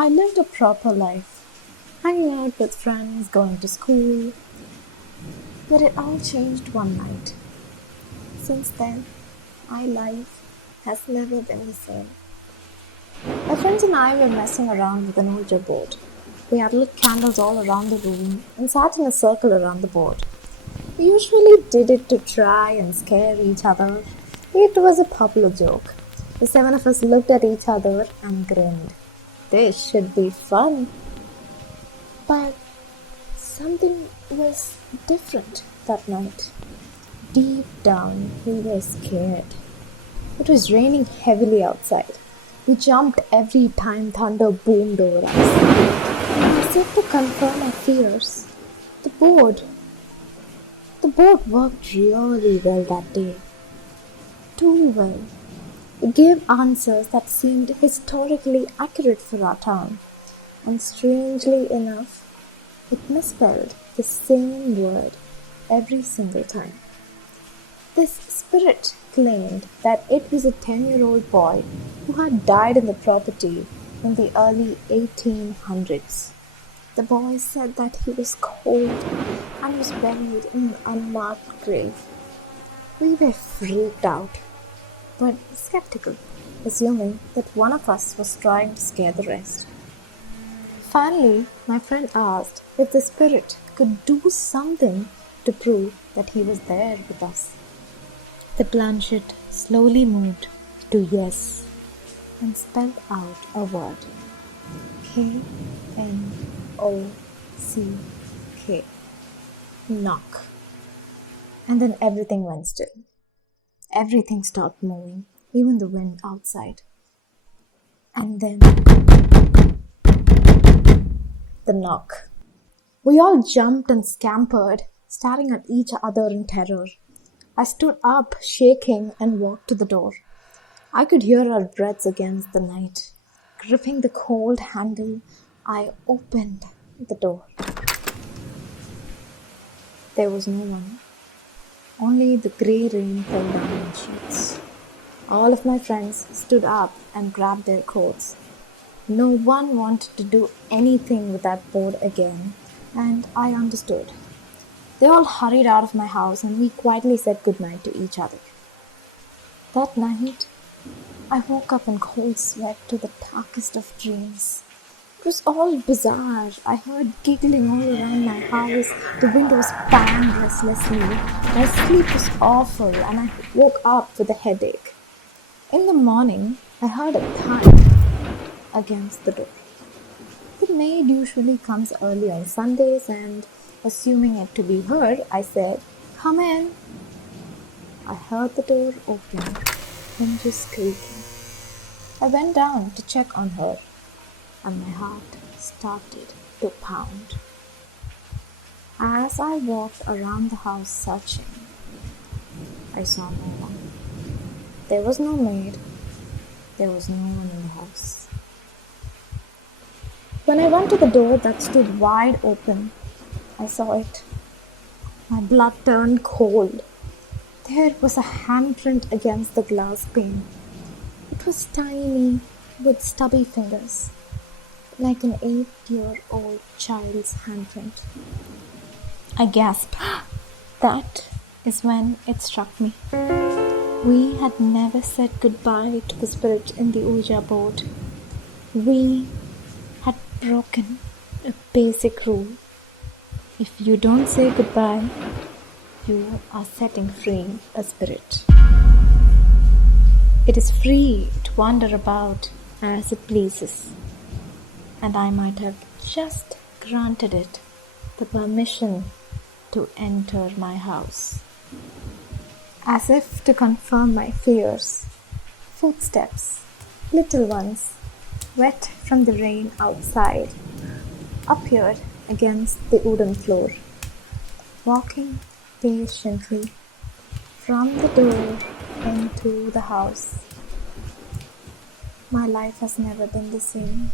I lived a proper life, hanging out with friends, going to school, but it all changed one night. Since then, my life has never been the same. My friends and I were messing around with an Ouija board. We had lit candles all around the room and sat in a circle around the board. We usually did it to try and scare each other. It was a popular joke. The seven of us looked at each other and grinned. This should be fun. But something was different that night. Deep down, we were scared. It was raining heavily outside. We jumped every time thunder boomed over us. As if to confirm our fears, the board, the board worked really well that day. Too well. It gave answers that seemed historically accurate for our town, and strangely enough, it misspelled the same word every single time. This spirit claimed that it was a 10-year-old boy who had died in the property in the early 1800s. The boy said that he was cold and was buried in an unmarked grave. We were freaked out, but skeptical, assuming that one of us was trying to scare the rest. Finally, my friend asked if the spirit could do something to prove that he was there with us. The planchette slowly moved to yes and spelled out a word. Knock. Knock. And then everything went still. Everything stopped moving, even the wind outside. And then the knock. We all jumped and scampered, staring at each other in terror. I stood up, shaking, and walked to the door. I could hear our breaths against the night. Gripping the cold handle, I opened the door. There was no one. Only the grey rain fell down in sheets. All of my friends stood up and grabbed their coats. No one wanted to do anything with that board again, and I understood. They all hurried out of my house and we quietly said goodnight to each other. That night, I woke up in cold sweat to the darkest of dreams. It was all bizarre. I heard giggling all around my house. The windows banged restlessly. My sleep was awful and I woke up with a headache. In the morning, I heard a thud against the door. The maid usually comes early on Sundays and, assuming it to be her, I said, "Come in." I heard the door open, hinges creaking. I went down to check on her, and my heart started to pound. As I walked around the house searching, I saw no one. There was no maid. There was no one in the house. When I went to the door that stood wide open, I saw it. My blood turned cold. There was a handprint against the glass pane. It was tiny, with stubby fingers, like an 8-year-old child's handprint. I gasped. That is when it struck me. We had never said goodbye to the spirit in the Ouija board. We had broken a basic rule. If you don't say goodbye, you are setting free a spirit. It is free to wander about as it pleases, and I might have just granted it the permission to enter my house. As if to confirm my fears, footsteps, little ones, wet from the rain outside, appeared against the wooden floor, walking patiently from the door into the house. My life has never been the same.